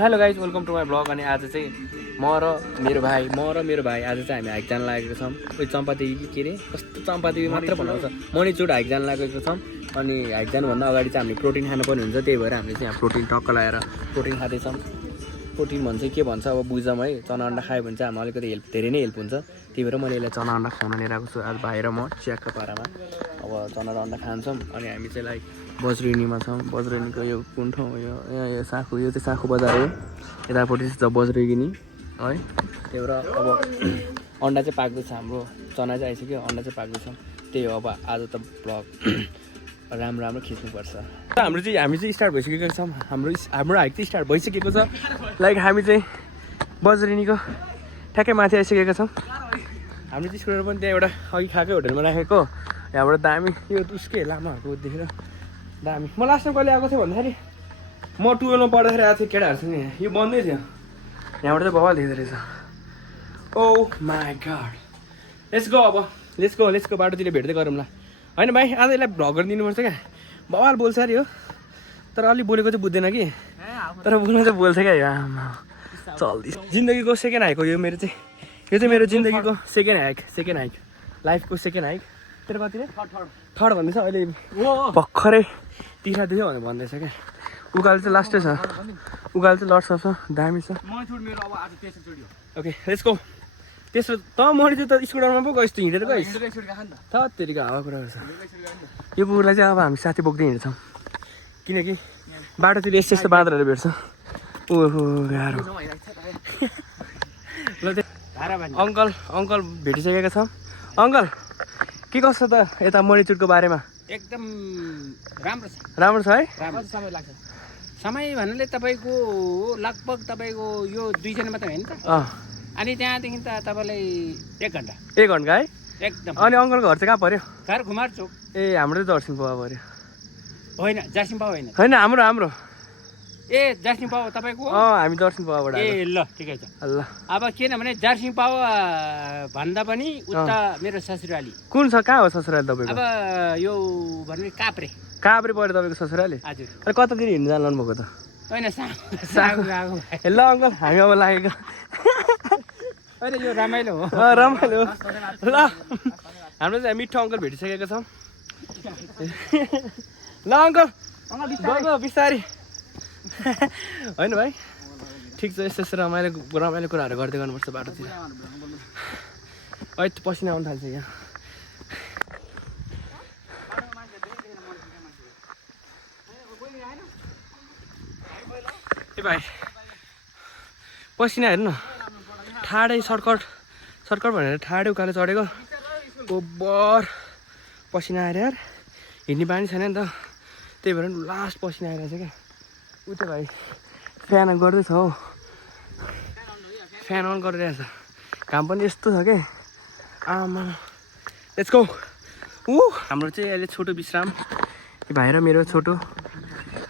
Hello guys welcome to my blog. अनि आज चाहिँ म र मेरो भाइ आज चाहिँ हामी हाइक जान लागेको छौँ। उयो चम्पादेवी के अरे कस्तो चम्पादेवी मात्र भनाउँछ मणिचुड हाइक जान लागेको छौँ। अनि हाइक जानुभन्दा अगाडि चाहिँ हामीले प्रोटिन खानुपर्ने हुन्छ, त्यही भएर हामीले चाहिँ यहाँ प्रोटिन टक्क लगाएर प्रोटिन खाँदैछौँ। प्रोटिन भन्छ के भन्छ अब बुझौँ है। चना अन्डा खायो भने चाहिँ हामीलाई अलिकति धेरै नै हेल्प हुन्छ, त्यही भएर मैले यसलाई चना अन्डा खुवाउन लिएर आएको छु। आज भाइ र म च्याकको पारामा अब चना र अन्डा खान्छौँ। अनि हामी चाहिँ लाइक बज्रेनीमा छौँ। बज्रेनीको यो कुन ठाउँ यो साखु, यो चाहिँ साखु बजार हो। यतापट्टि चाहिँ बज्रेगिनी है। त्यही भएर अब अन्डा चाहिँ पाक्दैछ, हाम्रो चना चाहिँ आइसक्यो, अन्डा चाहिँ पाक्दैछ। त्यही हो अब आज त ब्लग राम्रो खिच्नुपर्छ। हामी चाहिँ स्टार्ट भइसकेको छौँ। हाम्रो हाइक चाहिँ स्टार्ट भइसकेको छ। लाइक हामी चाहिँ बज्रेनीको ठ्याक्कै माथि आइसकेका छौँ। हामीले चाहिँ स्कुटर पनि त्यहाँ एउटा अघि खाएकै होटलमा राखेको। यहाँबाट दामी यो उसकै लामाहरूको देखेर दामी। म लास्ट टाइम कहिले आएको थिएँ भन्दाखेरि म 12मा पढ्दाखेरि आएको थिएँ केटाहरूसँग। यो बन्दै थियो, यहाँबाट चाहिँ बवाल देख्दो रहेछ। ओ माई गड, लेट्स गो बाटोतिर भेट्दै गरौँ ल। होइन भाइ आज यसलाई भ्लग गरिदिनुपर्छ क्या। बवाल बोल्छ अरे हो, तर अलिक बोलेको चाहिँ बुझ्दैन कि, तर बोल्नु चाहिँ बोल्छ क्या। आमा चल्दै जिन्दगीको सेकेन्ड हाइक हो यो मेरो चाहिँ। यो चाहिँ मेरो जिन्दगीको सेकेन्ड हाइक लाइफको सेकेन्ड हाइक। तेरो कति रे? थर्ड भन्दैछ अहिले भर्खरै तिखा दियो भनेर भन्दैछ क्या। उकालो चाहिँ लास्टै छ, उकालो चाहिँ लड्छ दामी छ। Okay let's go. त्यसो त मैले चाहिँ त स्कुटरमा पो गइस्, त हिँडेर गइस् त तेरिको हावा कुरा गर्छ। यो कुकुरलाई चाहिँ अब हामी साथी बोक्दै हिँड्छौँ, किनकि बाटोतिर यस्तो बाँदरहरू भेट्छ। ओहो गाह्रो। ल अङ्कल भेटिसकेका छौँ। अङ्कल के कस्तो त यता मणिचुडको बारेमा? एकदम राम्रो छ है। समय लाग्छ। समय भन्नाले तपाईँको लगभग तपाईँको यो 2 जना मात्रै होइन त। अनि त्यहाँदेखि त तपाईँलाई 1 घन्टा है एकदम। अनि अङ्कलको घर चाहिँ कहाँ पर्यो? घर घुमार चोक। ए हाम्रो चाहिँ जर्सिङ पावा पर्यो। होइन जर्सिङ पावा होइन हाम्रो ए जर्सिङ पावा तपाईँको। हामी जर्सिङ पावाबाट। ए ल ठिकै छ। ल अब किनभने जर्सिङ पावा भन्दा पनि उता मेरो ससुराली। कुन छ, कहाँ हो ससुराली तपाईँको? अब यो भन्ने काभ्रे पर्यो तपाईँको ससुराली। हजुर। अनि कतातिर हिँड्नु जानु भएको त? होइन सागु ल अङ्कल हामी अब लागेको। होइन यो रमाइलो हो। रमाइलो हो। ल हाम्रो चाहिँ मिठो अङ्कल भेटिसकेको छौँ। ल अङ्कल गएको बिस्तारी। होइन भाइ ठिक छ, यस्तो रमाइलो कुराहरू गर्दै गर्नुपर्छ बाटोतिर। अहिले पसिना आउनु थाल्छ यहाँ। ए भाइ पसिना हेर्नु न, ठाडै सर्टकट भनेर ठाडै उकालो चढेको गोबर पसिना आएर यार। हिँड्ने बानी छैन नि त, त्यही भएर लास्ट पसिना आइरहेछ क्या। उ त्यो भाइ फ्यान अन गर्दैछ हौ, फ्यान अन गरिरहेछ। घाम पनि यस्तो छ कि आमा। Let's go. हाम्रो चाहिँ अहिले छोटो विश्राम, भाइ र मेरो छोटो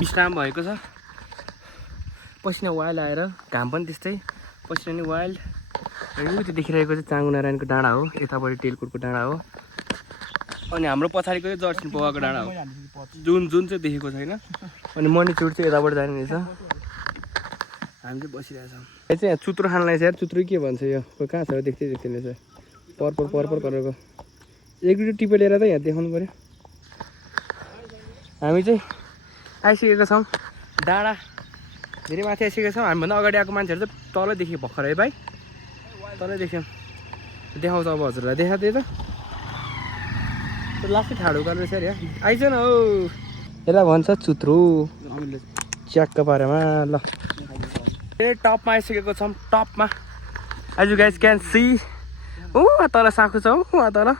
विश्राम भएको छ। पसिना वाइल्ड आएर घाम पनि त्यस्तै, पसिना नि वाइल्ड। ऊ त्यो देखिरहेको चाहिँ चाङ्गु नारायणको डाँडा हो, यतापट्टि तेलकोटको डाँडा हो। अनि हाम्रो पछाडिको चाहिँ जर्सिङ पावाको डाँडा हो, जुन चाहिँ देखेको छैन। अनि मणिचुड चाहिँ यताबाट जाने रहेछ। हामी चाहिँ बसिरहेछौँ। यो चाहिँ यहाँ चुत्रो खानलाई चाहिँ यार, चुत्रो के भन्छ यो कहाँ छ देख्दैन रहेछ। पर्पल कलरको एक दुईवटा टिपो लिएर त यहाँ देखाउनु पऱ्यो। हामी चाहिँ आइसकेका छौँ डाँडा, धेरै माथि आइसकेका छौँ। हामीभन्दा अगाडि आएको मान्छेहरू चाहिँ तलै देख्यो भर्खर है भाइ, तलै देख्यौँ। देखाउँछ अब हजुरलाई, देखा त्यही त लास्टै ठाडो उकालो रहेछ अरे। आइज न हौ, यसलाई भन्छ चुत्रो च्याकको बारेमा। ल ए टपमा आइसकेको छौँ, टपमा। As you guys can see. तल साखु छ हौ, तल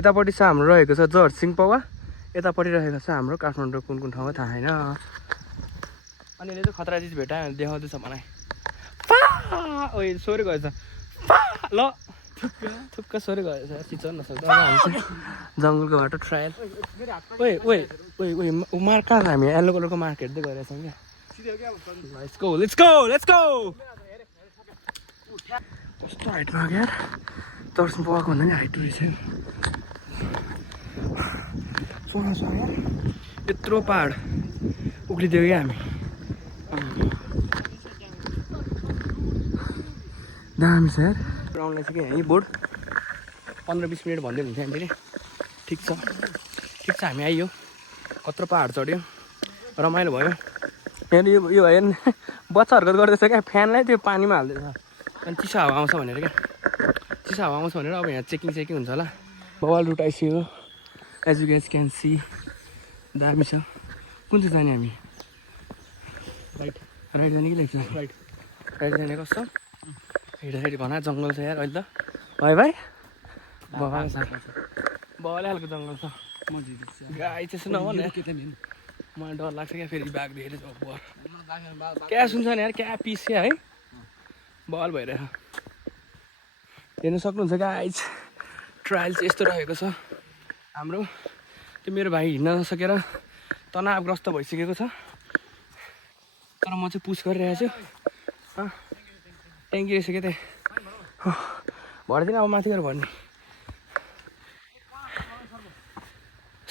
यतापट्टि छ हाम्रो रहेको छ जर्सिङ पावा, यतापट्टि रहेको छ हाम्रो काठमाडौँ कुन ठाउँमा थाहा छैन। अनि यसले चाहिँ खतरा चिज भेटायो भने देखाउँदैछ मलाई। ओइ सोरी गएछ ल, थुक्क सोरी गएछ। चिचन नसक्छ। हामी चाहिँ जङ्गलको बाटो ट्रायल। मार्क कहाँ छ? हामी येल्लो कलरको मार्क हेर्दै गइरहेछौँ क्या। Let's go. कस्तो हाइटमा क्या, जर्सिङ पावाको भन्दा नि हाइट रहेछ। यत्रो पहाड उक्लिदियो क्या हामी। दामी छ यार आउनु छ कि यहीँ बोर्ड 15-20 मिनट भन्दै हुन्थ्यो हामीले ठिक छ हामी आइयो कत्रो पहाड चढ्यो रमाइलो भयो हेर्नु यो हेर्नु बच्चा हरकत गर्दैछ क्या फ्यानलाई त्यो पानीमा हाल्दैछ अनि चिसो हावा आउँछ भनेर क्या चिसो हावा आउँछ भनेर अब यहाँ चेकिङ हुन्छ होला बवाल रुट आइसक्यो as you guys can see दामी छ कुन चाहिँ जाने हामी राइट जाने कि लेफ्ट जाने राइट जाने कस्तो हिँड्दाखेरि घना जङ्गल छ यार अहिले त है भाइ बवालै खालको जङ्गल छ गाई त्यसो नभने मलाई डर लाग्छ क्या फेरि बाघ देखेर क्या सुन्छ नि यार क्या पिस क्या है बल भइरहेछ हेर्नु सक्नुहुन्छ गाइज ट्रायल चाहिँ यस्तो रहेको छ हाम्रो त्यो मेरो भाइ हिँड्न नसकेर तनावग्रस्त भइसकेको छ तर म चाहिँ पुस गरिरहेको छु ट्याङ्की रहेछ क्या त्यहाँ भर्दैन अब माथि गएर भर्ने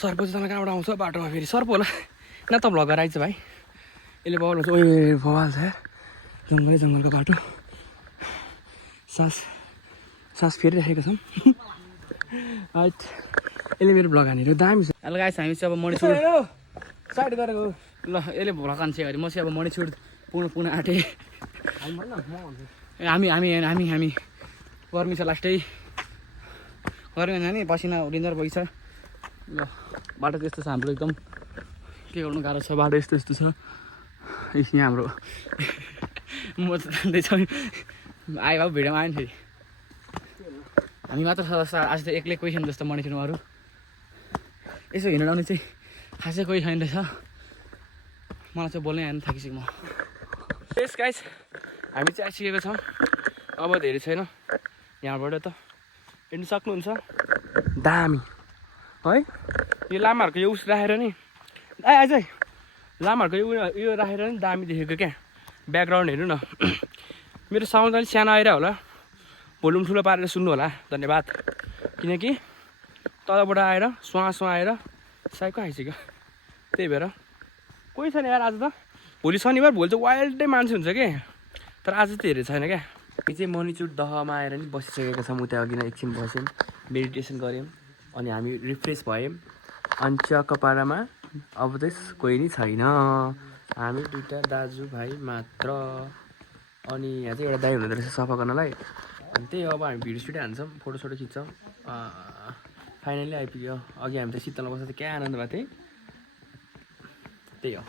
सर्प चाहिँ तँलाई कहाँबाट आउँछ बाटोमा फेरि सर्प होला न त भ्लगर आइज भाइ यसले बवाल हुन्छ ओए बवाल छ यार जङ्गलको बाटो सास फेरिराखेको छौँ हाइट यसले मेरो भ्लग हानेर दामी छ हेलो गाइस हामी चाहिँ अब मणिपुर साइड गरेको ल यसले भ्लग हान्छ अरे म चाहिँ अब मणिपुर पुग्न आँटेँ हामी गर्मी छ लास्टै गर्मी होइन नि पसिना उडिँदो बगिछ ल बाटो त्यस्तो छ हाम्रो एकदम के गर्नु गाह्रो छ बाटो यस्तो छ यहाँ हाम्रो म जान्दैछ आयो बाबु भिडियोमा आयो नि फेरि हामी मात्र छ जस्तो आज त एक्लै कोही छैन जस्तो मणिपुरमा अरू यसो हिँड्न आउने चाहिँ खासै कोही छैन रहेछ मलाई चाहिँ बोल्नै आएन थाकिसकेँ म यस गाइस हामी चाहिँ आइसकेको छौँ अब धेरै छैन यहाँबाट त हेर्नु सक्नुहुन्छ दामी है यो लामाहरूको यो उस राखेर नि अझै लामाहरूको यो राखेर नि दामी देखेको क्या ब्याकग्राउन्ड हेर्नु न मेरो साउन्ड अलिक सानो आइरह होला भोल्युम ठुलो पारेर सुन्नु होला धन्यवाद किनकि तलबाट आएर सुहाँ आएर साइको आइसक्यो त्यही भएर कोही छैन यार आज त भोलि शनिबार भोलि चाहिँ वाइल्डै मान्छे हुन्छ कि तर आज चाहिँ हेरेको छैन क्या यो चाहिँ मणिचुर दहमा आएर नि बसिसकेको छौँ उता अघि नै एकछिन बस्यौँ मेडिटेसन गऱ्यौँ अनि हामी रिफ्रेस भयौँ अनि चकपाडामा अब चाहिँ कोही नै छैन हामी दुईवटा दाजुभाइ मात्र अनि यहाँ चाहिँ एउटा दाइ हुँदो रहेछ सफा गर्नलाई अनि त्यही अब हामी भिडियो हान्छौँ फोटो खिच्छौँ फाइनली आइपुग्यो अघि हामी त शीतलमा बस्दा चाहिँ क्या आनन्द भएको थिएँ त्यही हो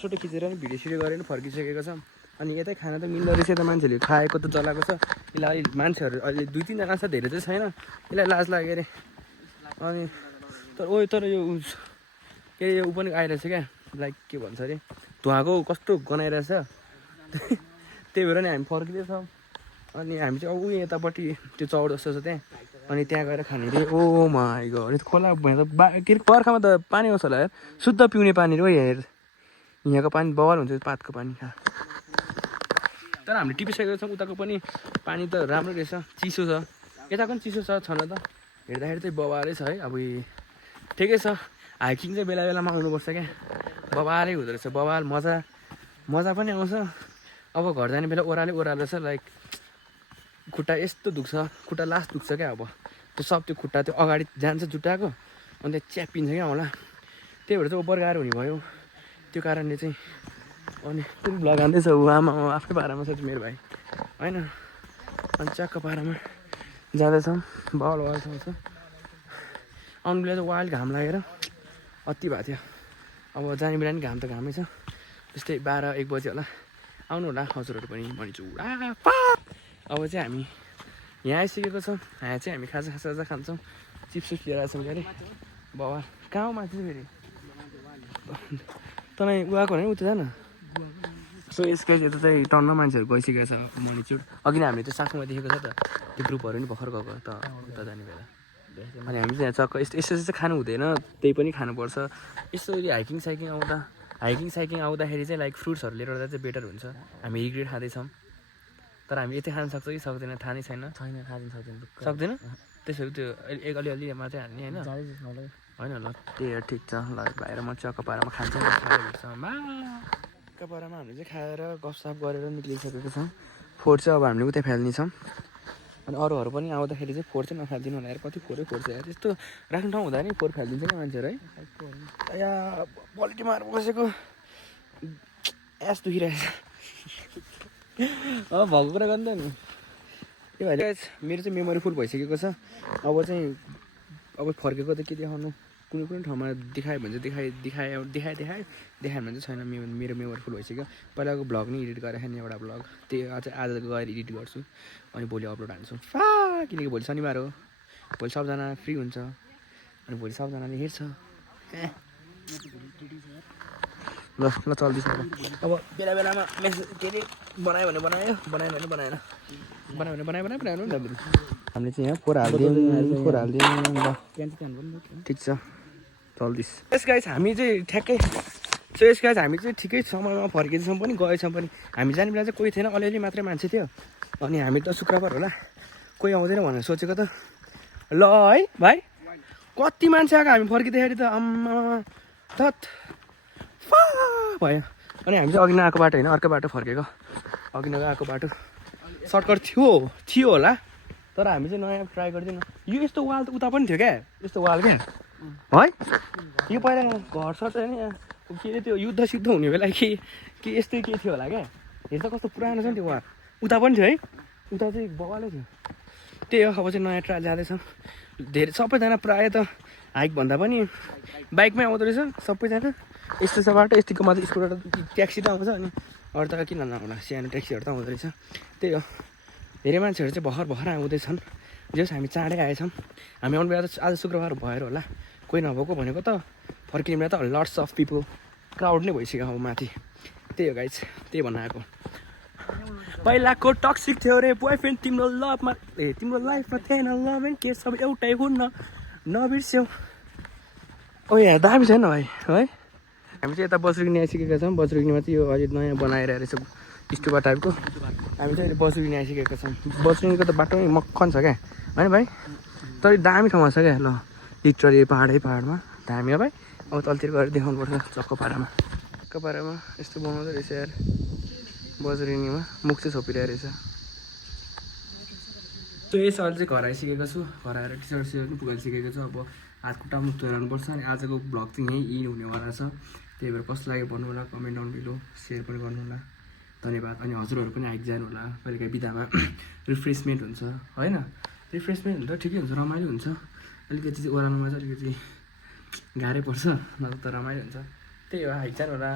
फोटो खिचेर नि भिडियो गरेर फर्किसकेको छौँ अनि यतै खाना त मिल्दो रहेछ त मान्छेहरूले खाएको त जलाएको छ यसलाई अहिले मान्छेहरू अहिले 2-3जना छ धेरै चाहिँ छैन यसलाई लाज लाग्यो अरे अनि तर यो के अरे यो ऊ पनि आइरहेछ क्या लाइक के भन्छ अरे धुवाको कस्तो गनाइरहेछ त्यही भएर नि हामी फर्किँदैछौँ अनि हामी चाहिँ ऊ यतापट्टि त्यो चौर जस्तो छ त्यहाँ अनि त्यहाँ गएर खाने रे ओ माई गड खोला भने त के अरे बर्खामा त पानी आउँछ होला यार शुद्ध पिउने पानी रे हेर यहाँको पानी बवाल हुन्छ पातको पानी खा तर हामीले टिपिसकेको छौँ उताको पनि पानी त राम्रो रहेछ चिसो छ यताको पनि चिसो छन त हेर्दाखेरि चाहिँ बवालै छ है अब ठिकै छ हाइकिङ चाहिँ बेला बेलामा आउनुपर्छ क्या बवालै हुँदो रहेछ बवाल मजा पनि आउँछ अब घर जाने बेला ओह्रालो छ लाइक खुट्टा यस्तो दुख्छ खुट्टा लास्ट दुख्छ क्या अब त्यो सब त्यो खुट्टा त्यो अगाडि जान्छ जुट्टाएको अन्त च्यापिन्छ क्या होला त्यही भएर चाहिँ ओभर गाह्रो हुने भयो त्यो कारणले चाहिँ अनि पुरै भ्लग हान्दैछ ऊ आमा आफ्नै पारामा छ मेरो भाइ होइन अनि चक्क पारामा जाँदैछौँ बवाल छ आउनु बेला चाहिँ वाइल्ड घाम लागेर अति भएको थियो अब जाने बेला नि घाम त घामै छ त्यस्तै 12-1 बजी होला आउनु होला हजुरहरू पनि भनिन्छु अब चाहिँ हामी यहाँ आइसकेको छौँ यहाँ चाहिँ हामी खाजा खान्छौँ चिप्स लिएर आएछौँ क्या अरे बवाल कहाँ हो माथि फेरि तँलाई गएको भने उता जान सो यसको यता चाहिँ टन्न मान्छेहरू गइसकेको छ मणिचुर अघि नै हामीले त्यो साथमा देखेको छ त त्यो ग्रुपहरू नि भर्खर गएको त उता जाने बेला अनि हामी चाहिँ यहाँ चक्क यस्तो चाहिँ खानु हुँदैन त्यही पनि खानुपर्छ यसरी हाइकिङ साइकिङ आउँदाखेरि चाहिँ लाइक फ्रुट्सहरू लिएर आउँदा चाहिँ बेटर हुन्छ हामी रिग्रेट खाँदैछौँ तर हामी यति खान सक्छ कि सक्दैन थाहा नै छैन छैन थाहा दिन सक्दैन सक्दैन त्यसो भए त्यो अलिअलि मात्रै हाल्ने होइन होइन ल त्यही हो ठिक छ ल भाइ र म चाहिँ अक्कापारामा खान्छौँ अक्कापारामा हामीले चाहिँ खाएर गफसफ गरेर निक्लिसकेको छौँ फोहोर चाहिँ अब हामीले उतै फाल्नेछौँ अनि अरूहरू पनि आउँदाखेरि चाहिँ फोहोर चाहिँ नफालिदिनु होला यार कति फोहोरै फोहोर छ यार त्यस्तो राख्नु ठाउँ हुँदा नि फोहोर फालिदिन्छ नि मान्छेहरू है या पोलिटी मारेर बसेको एस दुखिरहेछ अब भएको कुरा गर्नु त नि त्यो भएर मेरो चाहिँ मेमोरी फुल भइसकेको छ अब चाहिँ अब फर्केको त के देखाउनु कुनै कुनै ठाउँमा देखायो भने चाहिँ देखायो भने चाहिँ छैन मेरो मेमोरी फुल भइसक्यो पहिलाको भ्लग नै एडिट गरेर नि एउटा भ्लग त्यो चाहिँ आज गएर एडिट गर्छु अनि भोलि अपलोड हाल्छु किनकि भोलि शनिबार हो भोलि सबजना फ्री हुन्छ अनि भोलि सबजनाले हेर्छ ल ल चल्दैछ अब बेला बेलामा मेसेज के अरे बनायो भने बनायो बनाएन भने बनाएन बनायो नि हामीले चाहिँ यहाँ फोहोर हालिदिउँ ल ठिक छ चल्दैछ यस गाइस हामी चाहिँ ठ्याक्कै हामी चाहिँ ठिकै समयमा फर्किँदैछौँ पनि गएछौँ पनि हामी जाने बेला चाहिँ कोही थिएन अलिअलि मात्रै मान्छे थियो अनि हामी त शुक्रबार होला कोही आउँदैन भनेर सोचेको त ल है भाइ कति मान्छे आएको हामी फर्किँदाखेरि त आम्मा धत् भयो अनि हामी चाहिँ अघि नआएको बाटो होइन अर्को बाटो फर्केको अघि नगएको बाटो सर्टकट थियो होला तर हामी चाहिँ नयाँ ट्राई गर्दैन यो यस्तो वाल त उता पनि थियो क्या यस्तो वाल क्या है यो पहिला घर सर्ट होइन के अरे त्यो युद्ध सिद्ध हुने बेला कि यस्तै के थियो होला क्या हेर्दा कस्तो पुरानो छ नि त्यो वाल उता पनि थियो है उता चाहिँ बवालै थियो त्यही हो अब चाहिँ नयाँ ट्राई जाँदैछ धेरै सबैजना प्रायः त हाइकभन्दा पनि बाइकमै आउँदो रहेछ सबैजना यस्तो छ बाटो यतिको मात्रै स्कुटर ट्याक्सी त आउँछ अनि अरू त किन नआउला सानो ट्याक्सीहरू त आउँदो रहेछ त्यही हो धेरै मान्छेहरू चाहिँ भर्खर आउँदैछन् जस हामी चाँडै आएछौँ हामी आउने बेला त आज शुक्रबार भएर होला कोही नभएको भनेको त फर्किने बेला त लट्स अफ पिपल क्राउड नै भइसक्यो अब माथि त्यही हो गाइस त्यही भन्न आएको पहिलाको टक्सिक थियो रे बोयफ्रेन्ड तिम्रो लभमा तिम्रो लाइफमा थिएन लभ एन्ड के सब एउटै हुन्न नबिर्स्यौ ओ यहाँ दामी छैन भाइ है हामी चाहिँ यता बस्रुगिनी आइसकेका छौँ बस्रुगिनीमा चाहिँ यो अहिले नयाँ बनाएर रहेछ स्टुबा टाइपको हामी चाहिँ अहिले बस्रुगिनी आइसकेका छौँ बस्रुगिनीको त बाटो मक्खन छ क्या होइन भाइ तर दामी ठाउँमा छ क्या ल लिटरली पाहाडमा दामी हो भाइ अब तलतिर गएर देखाउनु पर्छ चक्कपारामा यस्तो बनाउँदो रहेछ यार बज्रिनीमा मुख चाहिँ छोपिरहेको रहेछ त्यो यस अहिले चाहिँ घर आइसकेको छु घर आएर टी सर्ट पनि पुगाइसकेको छु अब हात खुट्टा मुख धोइरहनुपर्छ अनि आजको भ्लग चाहिँ यहीँ हुनेवाला छ त्यही भएर कस्तो लाग्यो भन्नु होला कमेन्ट डाउन बिलो सेयर पनि गर्नु होला धन्यवाद अनि हजुरहरू पनि आइक जानु होला कहिलेकाहीँ बिदामा रिफ्रेसमेन्ट हुन्छ होइन रिफ्रेसमेन्ट हुन्छ ठिकै हुन्छ रमाइलो हुन्छ अलिकति चाहिँ ओह्रालोमा चाहिँ अलिकति गाह्रै पर्छ नत्र त रमाइलो हुन्छ त्यही हो आइक जानु होला